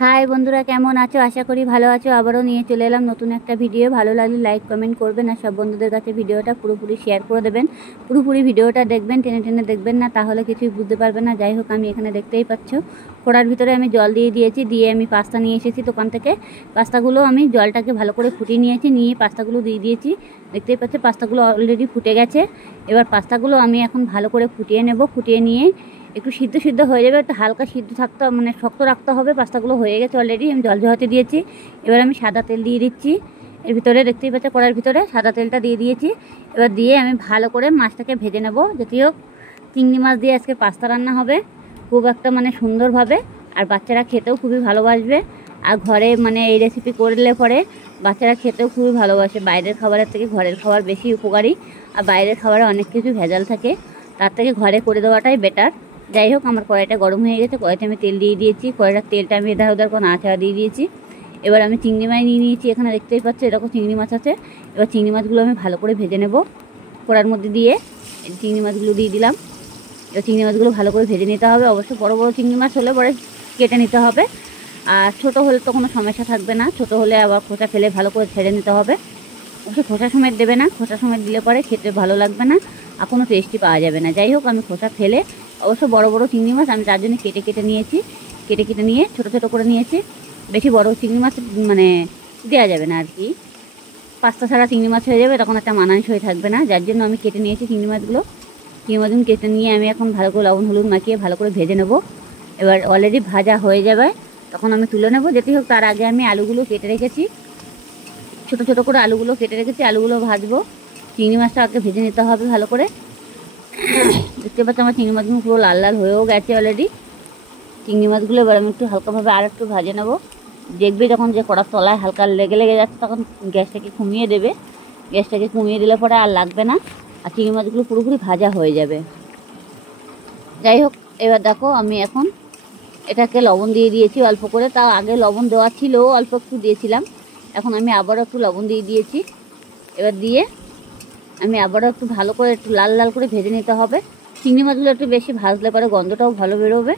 High বন্ধুরা, কেমন আছো? আশা করি ভালো আছো। আবারও নিয়ে চলে এলাম নতুন একটা ভিডিও। ভালো লাগলে লাইক কমেন্ট করবেন আর সব বন্ধুদের কাছে ভিডিওটা পুরোপুরি শেয়ার করে দেবেন। পুরোপুরি ভিডিওটা দেখবেন, টেনে টেনে দেখবেন না, তাহলে কিছুই বুঝতে পারবেন না। যাই হোক, আমি এখানে দেখতেই পাচ্ছ কড়ার ভিতরে আমি জল দিয়ে দিয়েছি। দিয়ে আমি পাস্তা নিয়ে এসেছি দোকান থেকে। পাস্তাগুলো আমি জলটাকে ভালো করে ফুটিয়ে নিয়েছি, নিয়ে পাস্তাগুলো দিয়ে দিয়েছি। দেখতেই পাচ্ছ পাস্তাগুলো অলরেডি ফুটে গেছে। এবার পাস্তাগুলো আমি এখন ভালো করে ফুটিয়ে নেব। ফুটিয়ে নিয়ে একটু সিদ্ধ সিদ্ধ হয়ে যাবে, একটু হালকা সিদ্ধ থাকতে মানে শক্ত রাখতে হবে। পাস্তাগুলো হয়ে গেছে অলরেডি, আমি জল ঝরাতে দিয়েছি। এবার আমি সাদা তেল দিয়ে দিচ্ছি এর ভিতরে। দেখতেই পাচ্ছ কড়াইয়ের ভিতরে সাদা তেলটা দিয়ে দিয়েছি। এবার দিয়ে আমি ভালো করে মাছটাকে ভেজে নেব। যদিও চিংড়ি মাছ দিয়ে আজকে পাস্তা রান্না হবে খুব একটা সুন্দরভাবে, আর বাচ্চারা খেতেও খুবই ভালোবাসবে। আর ঘরে এই রেসিপি করলে পরে বাচ্চারা খেতেও খুবই ভালোবাসে। বাইরের খাবারের থেকে ঘরের খাবার বেশি উপকারী, আর বাইরের খাবারে অনেক কিছু ভেজাল থাকে, তার থেকে ঘরে করে দেওয়াটাই বেটার। যাই হোক, আমার কড়াইটা গরম হয়ে গেছে। কড়াইতে আমি তেল দিয়ে দিয়েছি। কড়াইটার তেলটা আমি এধার ওধার করে নাড়াচাড়া দিয়ে দিয়েছি। এবার আমি চিংড়ি মাছ নিয়ে নিয়েছি। এখানে দেখতেই পাচ্ছ এরকম চিংড়ি মাছ আছে। এবার চিংড়ি মাছগুলো আমি ভালো করে ভেজে নেব। কড়ার মধ্যে দিয়ে চিংড়ি মাছগুলো দিয়ে দিলাম। এবার চিংড়ি মাছগুলো ভালো করে ভেজে নিতে হবে। অবশ্য বড় বড় চিংড়ি মাছ হলে পরে কেটে নিতে হবে, আর ছোটো হলে তো কোনো সমস্যা থাকবে না। ছোটো হলে আবার খোসা ফেলে ভালো করে ছেড়ে নিতে হবে। অবশ্য খোসা সমেত দেবে না, খোসা সমেত দিলে পরে খেতে ভালো লাগবে না আর কোনো টেস্টি পাওয়া যাবে না। যাই হোক, আমি খোসা ফেলে অবশ্য বড় বড় চিংড়ি মাছ আমি তার জন্য কেটে কেটে নিয়েছি। কেটে কেটে নিয়ে ছোটো ছোটো করে নিয়েছি। বেশি বড় চিংড়ি মাছ দেওয়া যাবে না আর কি, পাস্তা ছাড়া চিংড়ি মাছ হয়ে যাবে, তখন একটা মানানসই থাকবে না। যার জন্য আমি কেটে নিয়েছি চিংড়ি মাছগুলো। চিংড়ি মাছগুলো কেটে নিয়ে আমি এখন ভালো করে লবণ হলুদ মাখিয়ে ভালো করে ভেজে নেব। এবার অলরেডি ভাজা হয়ে যাবে, তখন আমি তুলে নেব। যেটি হোক, তার আগে আমি আলুগুলো কেটে রেখেছি, ছোটো ছোটো করে আলুগুলো কেটে রেখেছি। আলুগুলো ভাজবো। চিংড়ি মাছটা আগে ভেজে নিতে হবে ভালো করে। দেখতে পাচ্ছি আমার চিংড়ি মাছগুলো পুরো লাল লাল হয়েও গেছে অলরেডি। চিংড়ি মাছগুলো এবার আমি একটু হালকাভাবে আর একটু ভাজে নেবো। দেখবে যখন যে কড়ার তলায় হালকা লেগে লেগে যাচ্ছে, তখন গ্যাসটাকে কমিয়ে দেবে। গ্যাসটাকে কমিয়ে দিলে পরে আর লাগবে না, আর চিংড়ি মাছগুলো পুরোপুরি ভাজা হয়ে যাবে। যাই হোক, এবার দেখো আমি এখন এটাকে লবণ দিয়ে দিয়েছি অল্প করে। তাও আগে লবণ দেওয়া ছিল, অল্প একটু দিয়েছিলাম। এখন আমি আবারও একটু লবণ দিয়ে দিয়েছি। এবার দিয়ে আমি আবারও একটু ভালো করে একটু লাল লাল করে ভেজে নিতে হবে। চিংড়ি মাছগুলো একটু বেশি ভাজলে পরে গন্ধটাও ভালো বেরোবে,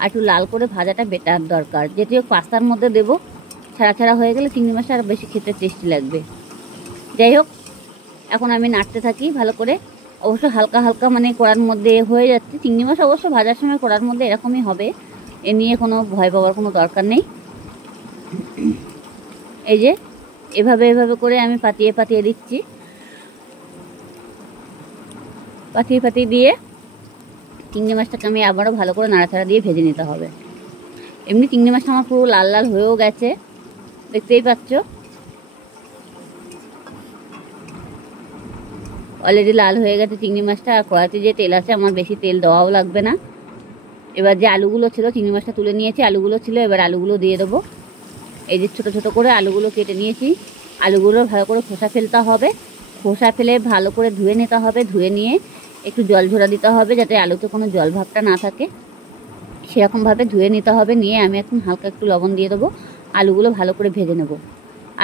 আর একটু লাল করে ভাজাটা বেটার দরকার। যেটিও পাস্তার মধ্যে দেবো, ছাড়া ছাড়া হয়ে গেলে চিংড়ি মাছটা আর বেশি খেতে টেস্টি লাগবে। যাই হোক, এখন আমি নাড়তে থাকি ভালো করে। অবশ্য হালকা হালকা কড়ার মধ্যে হয়ে যাচ্ছে। চিংড়ি মাছ অবশ্য ভাজার সময় কড়ার মধ্যে এরকমই হবে, এ নিয়ে কোনো ভয় পাওয়ার কোনো দরকার নেই। এই যে এভাবে এভাবে করে আমি পাতিয়ে পাতিয়ে দিচ্ছি। পাতিয়ে পাতিয়ে দিয়ে চিংড়ি মাছটাকে আমি আবারও ভালো করে নাড়াচাড়া দিয়ে ভেজে নিতে হবে। এমনি চিংড়ি মাছটা আমার পুরো লাল লাল হয়েও গেছে, দেখতেই পাচ্ছ অলরেডি লাল হয়ে গেছে চিংড়ি মাছটা। আর কড়াইতে যে তেল আছে, আমার বেশি তেল দেওয়াও লাগবে না। এবার যে আলুগুলো ছিল, চিংড়ি মাছটা তুলে নিয়েছি, আলুগুলো ছিল, এবার আলুগুলো দিয়ে দেবো। এই যে ছোটো ছোটো করে আলুগুলো কেটে নিয়েছি। আলুগুলো ভালো করে খোসা ফেলতে হবে। খোসা ফেলে ভালো করে ধুয়ে নিতে হবে। ধুয়ে নিয়ে একটু জল ঝরা দিতে হবে, যাতে আলুতে কোনো জল ভাবটা না থাকে, সেরকমভাবে ধুয়ে নিতে হবে। নিয়ে আমি এখন হালকা একটু লবণ দিয়ে দেবো। আলুগুলো ভালো করে ভেজে নেব।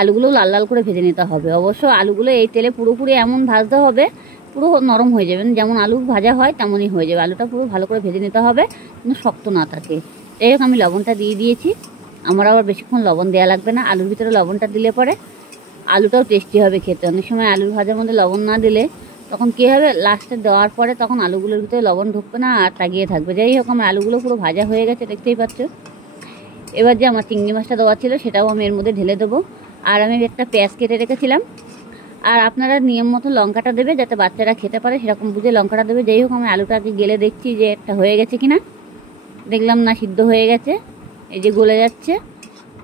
আলুগুলো লাল লাল করে ভেজে নিতে হবে। অবশ্য আলুগুলো এই তেলে পুরোপুরি এমন ভাজতে হবে পুরো নরম হয়ে যাবে, যেমন আলু ভাজা হয় তেমনই হয়ে যাবে। আলুটা পুরো ভালো করে ভেজে নিতে হবে, কিন্তু শক্ত না থাকে। যাই হোক, আমি লবণটা দিয়ে দিয়েছি। আমার আবার বেশিক্ষণ লবণ দেওয়া লাগবে না। আলুর ভিতরে লবণটা দিলে পরে আলুটাও টেস্টি হবে খেতে। অনেক সময় আলুর ভাজার মধ্যে লবণ না দিলে তখন কী হবে, লাস্টে দেওয়ার পরে তখন আলুগুলোর ভিতরে লবণ ঢুকবে না আর তাগিয়ে থাকবে। যাই হোক, আমার আলুগুলো পুরো ভাজা হয়ে গেছে, দেখতেই পাচ্ছ। এবার যে আমার চিংড়ি মাছটা দেওয়া ছিল, সেটাও আমি এর মধ্যে ঢেলে দেবো। আর আমি একটা পেঁয়াজ কেটে রেখেছিলাম। আর আপনারা নিয়ম মতো লঙ্কাটা দেবে, যাতে বাচ্চারা খেতে পারে, সেরকম বুঝে লঙ্কাটা দেবে। যাই হোক, আমি আলুটা আগে গেলে দেখছি যে একটা হয়ে গেছে কিনা। দেখলাম না, সিদ্ধ হয়ে গেছে। এই যে গলে যাচ্ছে,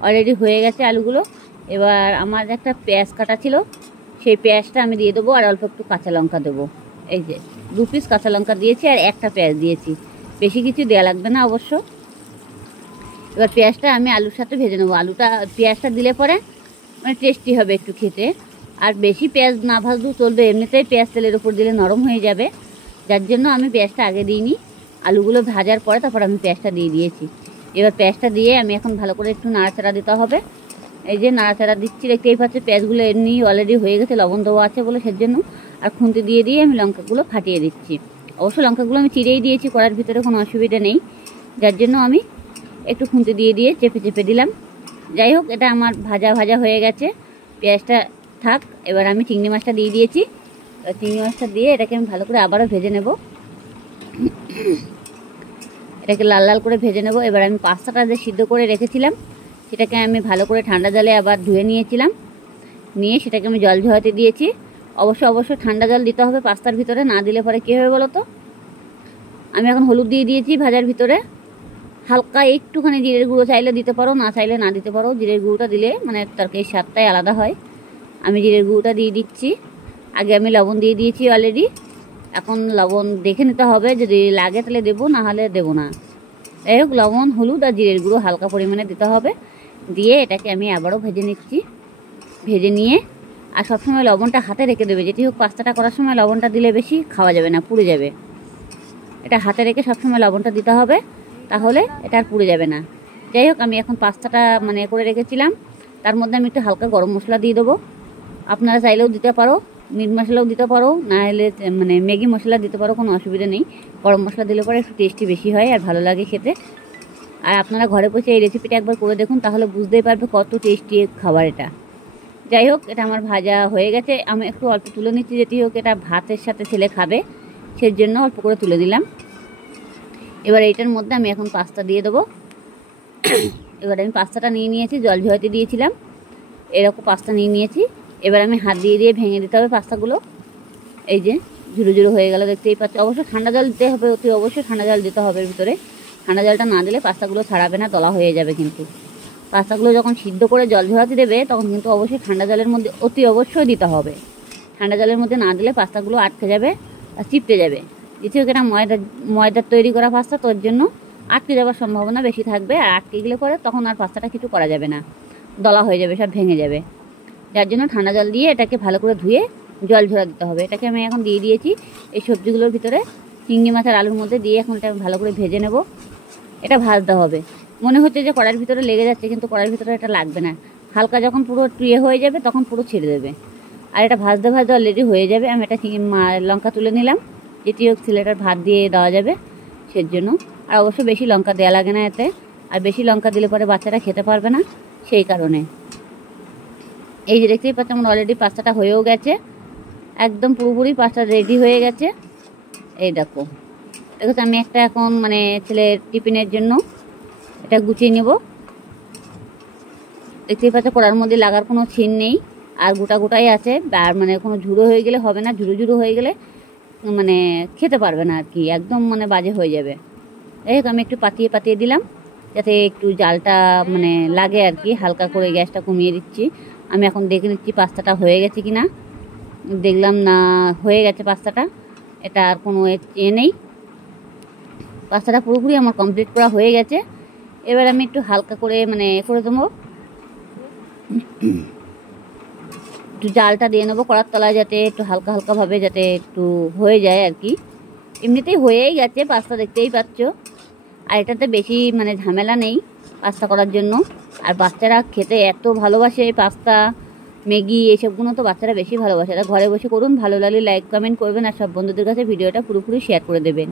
অলরেডি হয়ে গেছে আলুগুলো। এবার আমার একটা পেঁয়াজ কাটা ছিল, সেই পেঁয়াজটা আমি দিয়ে দেবো। আর অল্প একটু কাঁচা লঙ্কা দেবো। এই যে 2 পিস কাঁচা লঙ্কা দিয়েছি, আর একটা পেঁয়াজ দিয়েছি, বেশি কিছু দেওয়া লাগবে না অবশ্য। এবার পেঁয়াজটা আমি আলুর সাথে ভেজে নেবো। পেঁয়াজটা দিলে পরে টেস্টি হবে একটু খেতে। আর বেশি পেঁয়াজ না ভাজলেও চলবে, এমনিতেই পেঁয়াজ তেলের উপর দিলে নরম হয়ে যাবে। যার জন্য আমি পেঁয়াজটা আগে দিইনি, আলুগুলো ভাজার পরে তারপর আমি পেঁয়াজটা দিয়ে দিয়েছি। এবার পেঁয়াজটা দিয়ে আমি এখন ভালো করে একটু নাড়াচাড়া দিতে হবে। এই যে নাড়াচাড়া দিচ্ছি, দেখতেই পাচ্ছি পেঁয়াজগুলো এমনি অলরেডি হয়ে গেছে, লবণ দেওয়া আছে বলে, সেজন্য। আর খুন্তি দিয়ে দিয়ে আমি লঙ্কাগুলো ফাটিয়ে দিচ্ছি। অবশ্য লঙ্কাগুলো আমি চিড়েই দিয়েছি কড়ার ভিতরে, কোনো অসুবিধা নেই। যার জন্য আমি একটু খুন্তি দিয়ে দিয়ে চেপে চেপে দিলাম। যাই হোক, এটা আমার ভাজা ভাজা হয়ে গেছে, পেঁয়াজটা থাক। এবার আমি চিংড়ি মাছটা দিয়ে দিয়েছি। চিংড়ি মাছটা দিয়ে এটাকে আমি ভালো করে আবারও ভেজে নেব, এটাকে লাল লাল করে ভেজে নেব। এবার আমি পাস্তাটা যে সিদ্ধ করে রেখেছিলাম সেটাকে আমি ভালো করে ঠান্ডা জলে আবার ধুয়ে নিয়েছিলাম, নিয়ে সেটাকে আমি জল ঝরাতে দিয়েছি। অবশ্যই ঠান্ডা জল দিতে হবে পাস্তার ভিতরে, না দিলে পরে কী হবে বলো তো। আমি এখন হলুদ দিয়ে দিয়েছি ভাজার ভিতরে, হালকা একটুখানি জিরের গুঁড়ো চাইলে দিতে পারো, না চাইলে না দিতে পারো। জিরের গুঁড়োটা দিলে মানে তরকারির স্বাদটাই আলাদা হয়। আমি জিরের গুঁড়োটা দিয়ে দিচ্ছি। আগে আমি লবণ দিয়ে দিয়েছি অলরেডি, এখন লবণ দেখে নিতে হবে, যদি লাগে তাহলে দেবো, না হলে দেবো না। যাই হোক, লবণ, হলুদ আর জিরের গুঁড়ো হালকা পরিমাণে দিতে হবে। দিয়ে এটাকে আমি আবারও ভেজে নিচ্ছি। ভেজে নিয়ে আর সবসময় লবণটা হাতে রেখে দেবে, যেটি হোক পাস্তাটা করার সময় লবণটা দিলে বেশি খাওয়া যাবে না, পুড়ে যাবে। এটা হাতে রেখে সবসময় লবণটা দিতে হবে, তাহলে এটা আর পুড়ে যাবে না। যাই হোক, আমি এখন পাস্তাটা মানে করে রেখেছিলাম, তার মধ্যে আমি একটু হালকা গরম মশলা দিয়ে দেবো। আপনারা চাইলেও দিতে পারো, মিট মশলাও দিতে পারো, না হলে মানে ম্যাগি মশলা দিতে পারো, কোনো অসুবিধা নেই। গরম মশলা দিলে পরে একটু টেস্টি বেশি হয় আর ভালো লাগে খেতে। আর আপনারা ঘরে বসে এই রেসিপিটা একবার করে দেখুন, তাহলে বুঝতেই পারবে কত টেস্টি খাবার এটা। যাই হোক, এটা আমার ভাজা হয়ে গেছে। আমি একটু অল্প তুলে নিচ্ছি, যেটি হোক এটা ভাতের সাথে ছেলে খাবে, সেই জন্য অল্প করে তুলে দিলাম। এবার এইটার মধ্যে আমি এখন পাস্তা দিয়ে দেবো। এবার আমি পাস্তাটা নিয়ে নিয়েছি, জল ঝরাতে দিয়েছিলাম, এরকম পাস্তা নিয়ে নিয়েছি। এবার আমি হাত দিয়ে দিয়ে ভেঙে দিতে হবে পাস্তাগুলো। এই যে ঝুরো ঝুরো হয়ে গেল, দেখতেই পাচ্ছি। অবশ্যই ঠান্ডা জল দিতে হবে, অতি অবশ্যই ঠান্ডা জল দিতে হবে ভিতরে। ঠান্ডা জলটা না দিলে পাস্তাগুলো ছাড়াবে না, দলা হয়ে যাবে। কিন্তু পাস্তাগুলো যখন সিদ্ধ করে জল ঝরাতে দেবে তখন কিন্তু অবশ্যই ঠান্ডা জলের মধ্যে অতি অবশ্যই দিতে হবে। ঠান্ডা জলের মধ্যে না দিলে পাস্তাগুলো আটকে যাবে আর চিপটে যাবে। দ্বিতীয় এটা ময়দার তৈরি করা পাস্তা, তোর জন্য আটকে যাওয়ার সম্ভাবনা বেশি থাকবে। আর আটকে গেলে পরে তখন আর পাস্তাটা কিছু করা যাবে না, দলা হয়ে যাবে, সব ভেঙে যাবে। যার জন্য ঠান্ডা জল দিয়ে এটাকে ভালো করে ধুয়ে জল ঝরা দিতে হবে। এটাকে আমি এখন দিয়ে দিয়েছি এই সবজিগুলোর ভিতরে, চিংড়ি মাছ আর আলুর মধ্যে দিয়ে এখন এটা ভালো করে ভেজে নেব। এটা ভাজতে হবে। মনে হচ্ছে যে কড়াইয়ের ভিতরে লেগে যাচ্ছে, কিন্তু কড়াইয়ের ভিতরে এটা লাগবে না। হালকা যখন পুরো টুয়ে হয়ে যাবে তখন পুরো ছেড়ে দেবে। আর এটা ভাজতে ভাজতে অলরেডি হয়ে যাবে। আমি এটা লঙ্কা তুলে নিলাম, যেটি হোক ছেলেটার ভাত দিয়ে দেওয়া যাবে সেই জন্য। আর অবশ্য বেশি লঙ্কা দেওয়া লাগে না এতে, আর বেশি লঙ্কা দিলে পরে বাচ্চারা খেতে পারবে না, সেই কারণে। এই যে দেখতেই পাচ্ছি আমার অলরেডি পাস্তাটা হয়েও গেছে, একদম পুরোপুরি পাস্তা রেডি হয়ে গেছে। এই দেখো, আমি একটা এখন মানে ছেলের টিফিনের জন্য এটা গুছিয়ে নেব। দেখতেই পাচ্ছ কড়ার মধ্যে লাগার কোনো ছিন নেই, আর গোটা গোটাই আছে। আর মানে কোনো ঝুড়ো হয়ে গেলে হবে না, ঝুড়ো ঝুড়ো হয়ে গেলে মানে খেতে পারবে না আর কি, একদম মানে বাজে হয়ে যাবে। যাই হোক, আমি একটু পাতিয়ে পাতিয়ে দিলাম যাতে একটু জালটা মানে লাগে আর কি। হালকা করে গ্যাসটা কমিয়ে দিচ্ছি। আমি এখন দেখে নিচ্ছি পাস্তাটা হয়ে গেছে কি না। দেখলাম না, হয়ে গেছে পাস্তাটা, এটা আর কোনো নেই। পাস্তাটা পুরোপুরি আমার কমপ্লিট করা হয়ে গেছে। এবার আমি একটু হালকা করে মানে করে দেবো, একটু জালটা দিয়ে নেবো কড়ার তলায়, যাতে একটু হালকা হালকাভাবে যাতে একটু হয়ে যায় আর কি। এমনিতেই হয়েই গেছে পাস্তা, দেখতেই পাচ্ছ। আর এটাতে বেশি মানে ঝামেলা নেই পাস্তা করার জন্য। আর বাচ্চারা খেতে এত ভালোবাসে পাস্তা, ম্যাগি, এইসবগুলো তো বাচ্চারা বেশি ভালোবাসে। ঘরে বসে করুন, ভালো লাগলে লাইক কমেন্ট করবেন, আর সব বন্ধুদের কাছে ভিডিওটা পুরোপুরি শেয়ার করে দেবেন।